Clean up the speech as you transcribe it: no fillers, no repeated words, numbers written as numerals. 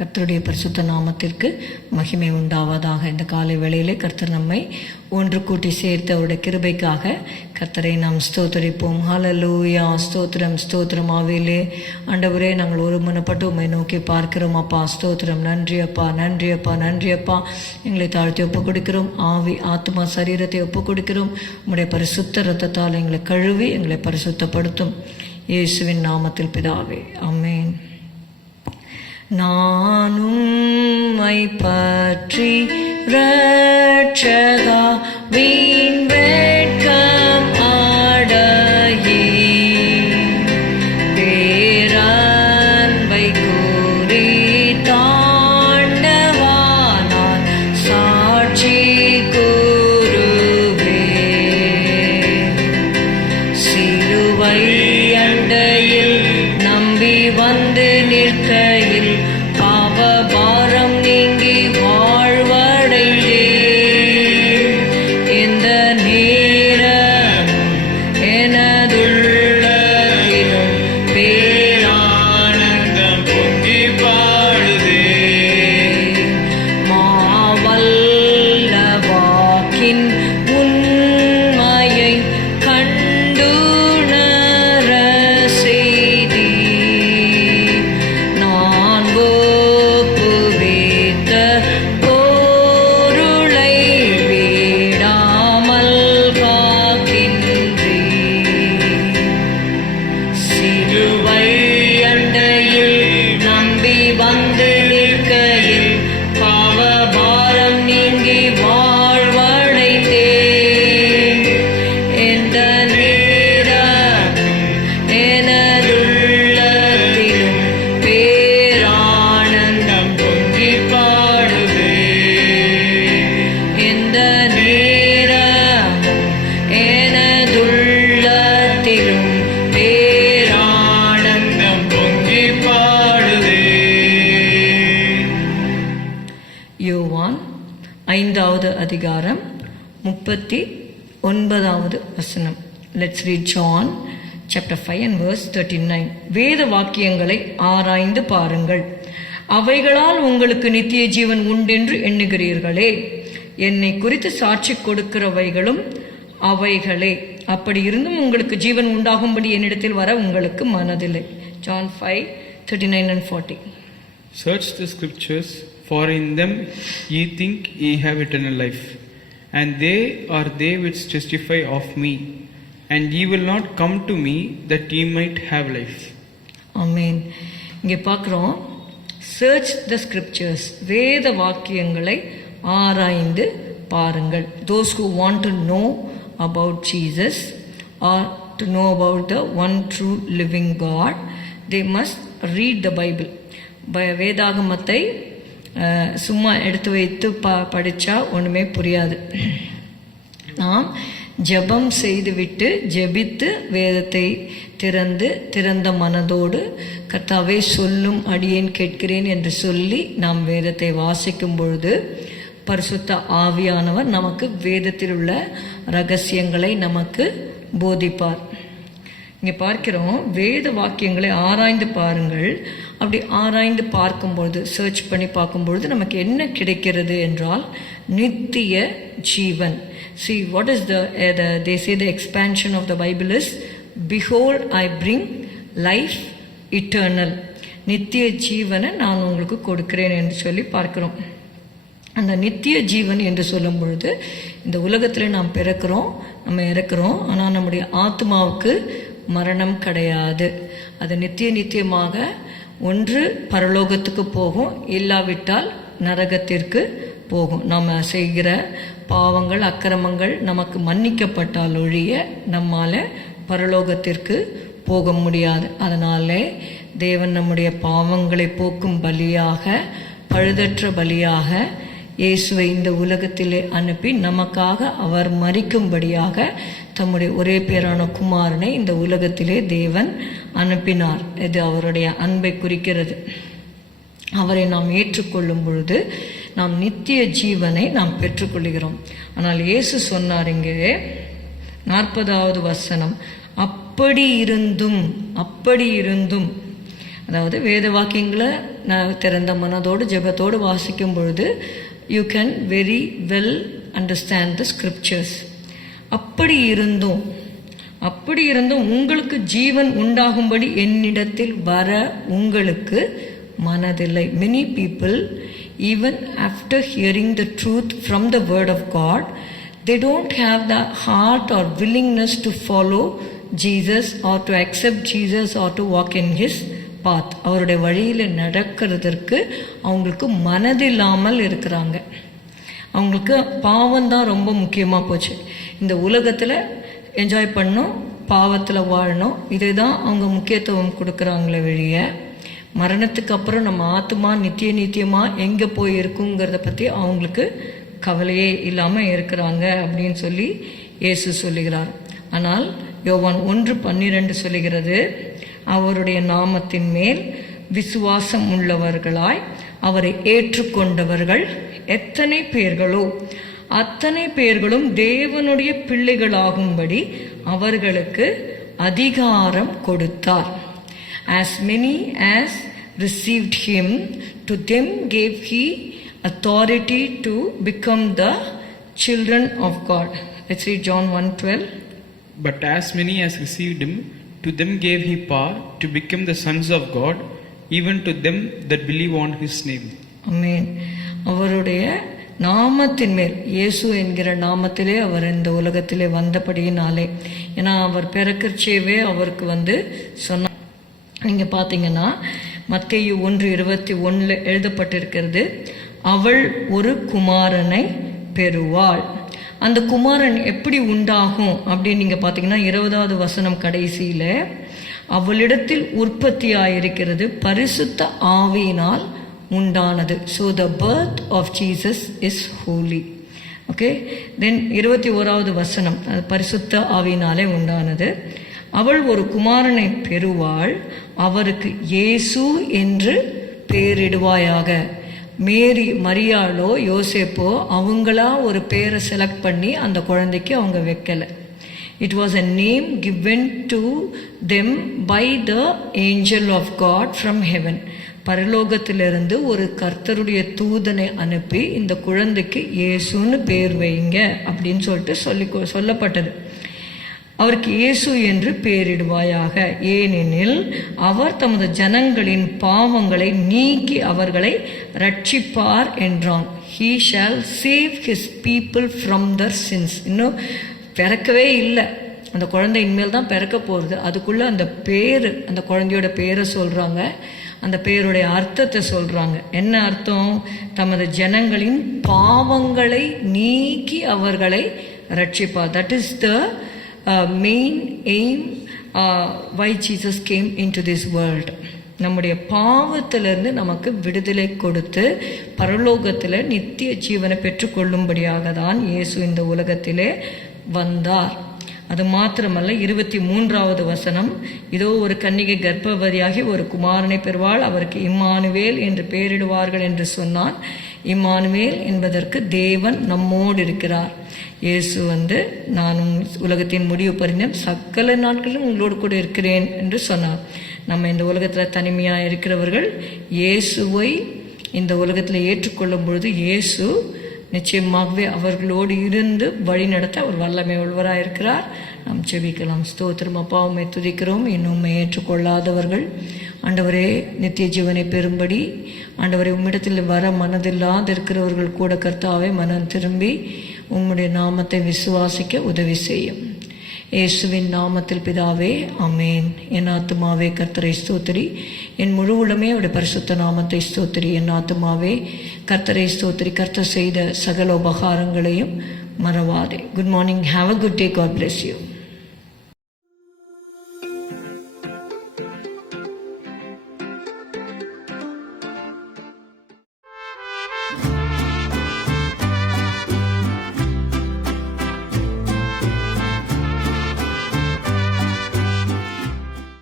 கர்த்தருடைய பரிசுத்த நாமத்திற்கு மகிமை உண்டாவதாக. இந்த காலை வேளையிலே கர்த்தர் நம்மை ஒன்று கூட்டி சேர்த்து அவருடைய கிருபைக்காக கர்த்தரை நாம் ஸ்தோத்தரிப்போம். ஹல்லேலூயா. ஸ்தோத்திரம் ஸ்தோத்திரம். ஆவியிலே ஆண்டவரே, நாங்கள் ஒருமனப்பட்டு உம்மை நோக்கி பார்க்கிறோம் அப்பா. ஸ்தோத்திரம். நன்றி அப்பா, நன்றி அப்பா, நன்றி அப்பா. எங்களை தாழ்த்தி ஒப்புக் கொடுக்கிறோம். ஆவி ஆத்மா சரீரத்தை ஒப்புக் கொடுக்கிறோம். உம்முடைய பரிசுத்த இரத்தத்தால் எங்களை கழுவி எங்களை பரிசுத்தப்படுத்தும். இயேசுவின் நாமத்தில் பிதாவே, ஆமென். நான் உம்மை பற்றி இரட்சகா வீண் வெட்கம் அடையே பேரன்பை கூறி தாண்டவானார் சாட்சி கூறுவே சிலுவை அண்டையில் நம்பி வந்து நிற்கையில் பாவபாரம் நீங்கி வாழ்வடைந்தே இந்த நேரம் எனதுள்ளத்திலும் பேரானந்தம் பொங்கி பாடுதே. மாவல்ல வாக்கின் உண்மையை கண்டுணர செய்தி நான் ஒப்புவித்த பொருளை விடாமல் காக்கின்றே சிலுவை அண்டையில் நம்பி வந்து நிற்கையில் பாவபாரம் நீங்கி வாழ்வடைந்தே எந்த நேரம் எனதுள்ளத்திலும் பேரானந்தம் பொங்கி பாடுவே எந்த நேரம் எனதுள்ளத்திலும் பேரானந்தம் பொங்கி பாடுதே. யோவான் 5வது அதிகாரம் 39வது வசனம். Let's read John chapter 5 and verse 39. வேத வாக்கியங்களை ஆராய்ந்து பாருங்கள், அவைகளால் உங்களுக்கு நித்திய ஜீவன் உண்டென்று எண்ணுகிறீர்களே. என்னை குறித்து சாட்சி கொடுக்கிறவைகளும் அவைகளே. அப்படி இருந்தும் உங்களுக்கு ஜீவன் உண்டாகும்படி என்னிடத்தில் வர உங்களுக்கு மனதில்லை. John 5:39 and 40. Search the scriptures, for in them ye think ye have eternal life, and they are they which testify of me, and ye will not come to me that ye might have life. ஆமென். இங்கே பார்க்குறோம், search த scriptures, வேத வாக்கியங்களை ஆராய்ந்து பாருங்கள். Those who want to know about Jesus or to know about the one true living God, they must read the Bible. வேதாகமத்தை சும்மா எடுத்து வைத்து படித்தா ஒன்றுமே புரியாது. நாம் ஜெபம் செய்துவிட்டு ஜெபித்து வேதத்தை திறந்த மனதோடு கர்த்தாவே சொல்லும் அடியேன் கேட்கிறேன் என்று சொல்லி நாம் வேதத்தை வாசிக்கும் பொழுது பரிசுத்த ஆவியானவர் நமக்கு வேதத்தில் உள்ள ரகசியங்களை நமக்கு போதிப்பார். இங்கே பார்க்கிறோம், வேத வாக்கியங்களை ஆராய்ந்து பாருங்கள். அப்படி ஆராய்ந்து பார்க்கும்பொழுது, சர்ச் பண்ணி பார்க்கும்பொழுது நமக்கு என்ன கிடைக்கிறது என்றால் நித்திய ஜீவன். See, what is they say the expansion of the Bible is, behold I bring life eternal. நித்திய ஜீவனை நான் உங்களுக்கு கொடுக்கிறேன் என்று சொல்லி பார்க்கிறோம். அந்த நித்திய ஜீவன் என்று சொல்லும் பொழுது இந்த உலகத்தில் நாம் பிறக்கிறோம், நம்ம இறக்கிறோம். ஆனால் நம்முடைய ஆத்மாவுக்கு மரணம் கிடையாது. அது நித்தியமாக ஒன்று பரலோகத்துக்கு போகும், இல்லாவிட்டால் நரகத்திற்கு போகும். நாம் செய்கிற பாவங்கள் அக்கிரமங்கள் நமக்கு மன்னிக்கப்பட்டால் ஒழிய நம்மால் பரலோகத்திற்கு போக முடியாது. அதனாலே தேவன் நம்முடைய பாவங்களை போக்கும் பலியாக, பழுதற்ற பலியாக இயேசுவை இந்த உலகத்திலே அனுப்பி நமக்காக அவர் மரிக்கும்படியாக தம்முடைய ஒரே பேரான குமாரனை இந்த உலகத்திலே தேவன் அனுப்பினார். இது அவருடைய அன்பை குறிக்கிறது. அவரை நாம் ஏற்றுக்கொள்ளும் பொழுது நாம் நித்திய ஜீவனை நாம் பெற்றுக்கொள்கிறோம். ஆனால் இயேசு சொன்னார் இங்கே 40வது வசனம், அப்படி இருந்தும், அதாவது வேத வாக்கியங்களை திறந்த மனதோடு ஜெபத்தோடு வாசிக்கும் பொழுது you can very well understand the scriptures. அப்படி இருந்தும் உங்களுக்கு ஜீவன் உண்டாகும்படி என்னிடத்தில் வர உங்களுக்கு மனதில்லை. Many people, even after hearing the truth from the word of God, they don't have the heart or willingness to follow Jesus or to accept Jesus or to walk in his path. அவருடைய வழியில் நடக்கிறதற்கு அவங்களுக்கு மனதில்லாமல் இருக்கிறாங்க. அவங்களுக்கு பாவம்தான் ரொம்ப முக்கியமாக போச்சு. இந்த உலகத்தில் என்ஜாய் பண்ணணும், பாவத்தில் வாழணும், இதை தான் அவங்க முக்கியத்துவம் கொடுக்குறாங்களே வெளிய மரணத்துக்கு அப்புறம் நம்ம ஆத்மா நித்தியமாக எங்கே போய் இருக்குங்கிறத பற்றி அவங்களுக்கு கவலையே இல்லாமல் இருக்கிறாங்க அப்படின்னு சொல்லி இயேசு சொல்லுகிறார். ஆனால் யோவான் 1:12 சொல்லுகிறது, அவருடைய நாமத்தின் மேல் விசுவாசம் உள்ளவர்களாய் அவரை ஏற்றுக்கொண்டவர்கள் எத்தனை பேர்களோ அத்தனை பேர்களும் தேவனுடைய பிள்ளைகளாகும்படி அவர்களுக்கு அதிகாரம் கொடுத்தார். As many as received him, to them gave he authority to become the children of God. Let's read John 1:12. But as many as received him, to them gave he power to become the sons of God, even to them that believe on his name. Amen. அவருடைய நாமத்தின் மேல், இயேசு என்கிற நாமத்திலே அவர் இந்த உலகத்திலே வந்தபடியினாலே, ஏன்னா அவர் பிறக்கச்சேவே அவருக்கு சொன்ன. நீங்கள் பார்த்தீங்கன்னா மத்தேயு 1:21 எழுதப்பட்டிருக்கிறது, அவள் ஒரு குமாரனை பெறுவாள். அந்த குமாரன் எப்படி உண்டாகும் அப்படின்னு நீங்கள் பார்த்தீங்கன்னா 20வது வசனம் கடைசியில், அவளிடத்தில் உற்பத்தியாயிருக்கிறது பரிசுத்த ஆவியினால் உண்டானது. So the birth of Jesus is holy. Okay, then 21வது வசனம், அது பரிசுத்த ஆவியினாலே உண்டானது. அவள் ஒரு குமாரனை பெறுவாள், அவருக்கு இயேசு என்று பெயரிடுவாயாக. மேரி, மரியாளோ யோசேப்போ அவங்களா ஒரு பேரை செலக்ட் பண்ணி அந்த குழந்தைக்கு அவங்க வைக்கலை. It was a name given to them by the angel of God from heaven. பரலோகத்திலிருந்து ஒரு கர்த்தருடைய தூதனை அனுப்பி இந்த குழந்தைக்கு இயேசுன்னு பேர் வைங்க அப்படின்னு சொல்லிட்டு சொல்லப்பட்டது. அவருக்கு இயேசு என்று பெயரிடுவாயாக, ஏனெனில் அவர் தமது ஜனங்களின் பாவங்களை நீக்கி அவர்களை ரட்சிப்பார் என்றான். He shall save his people from their sins. இன்னும் பிறக்கவே இல்லை, அந்த குழந்தை இனிமேல் தான் பிறக்க போகிறது. அதுக்குள்ளே அந்த பேர், அந்த குழந்தையோட பேரை சொல்கிறாங்க, அந்த பேருடைய அர்த்தத்தை சொல்கிறாங்க. என்ன அர்த்தம்? தமது ஜனங்களின் பாவங்களை நீக்கி அவர்களை ரட்சிப்பார். That is the main aim why Jesus came into this world. நம்முடைய பாவத்திலிருந்து நமக்கு விடுதலை கொடுத்து பரலோகத்தில் நித்திய ஜீவனை பெற்றுக்கொள்ளும்படியாக தான் இயேசு இந்த உலகத்திலே வந்தார். அது மாத்திரமல்ல, 23வது வசனம், இதோ ஒரு கன்னிகை கர்ப்பவதியாகி ஒரு குமாரனை பெறுவாள், அவருக்கு இம்மானுவேல் என்று பெயரிடுவார்கள் என்று சொன்னான். இம்மானுவேல் என்பதற்கு தேவன் நம்மோடு இருக்கிறார். இயேசு நானும் உலகத்தின் முடிவு பரிந்தும் சகல நாட்களிலும் உங்களோடு கூட இருக்கிறேன் என்று சொன்னார். நம்ம இந்த உலகத்தில் தனிமையாக இருக்கிறவர்கள் இயேசுவை இந்த உலகத்தில் ஏற்றுக்கொள்ளும் பொழுது இயேசு நிச்சயமாகவே அவர்களோடு இருந்து வழி நடத்த அவர் வல்லமை உள்ளவராக இருக்கிறார். நாம் செபிக்கலாம். ஸ்தோத்திரம் அப்பா, உம்மை துதிக்கிறோம். இன்னும் ஏற்றுக்கொள்ளாதவர்கள் ஆண்டவரே நித்திய ஜீவனை பெறும்படி ஆண்டவரை உம்மிடத்தில் வர மனதில்லாது இருக்கிறவர்கள் கூட கர்த்தாவே மனம் திரும்பி உம்முடைய நாமத்தை விசுவாசிக்க உதவி செய்யும். இயேசுவின் நாமத்தில் பிதாவே, ஆமேன். என் ஆத்துமாவே கர்த்தரை ஸ்தோத்திரி, என் முழு உள்ளமே அவருடைய பரிசுத்த நாமத்தை ஸ்தோத்திரி. என் ஆத்துமாவே கர்த்தரை ஸ்தோத்திரி, கர்த்தர் செய்த சகல உபகாரங்களையும் மறவாதே. Good morning. Have a good day. God bless you.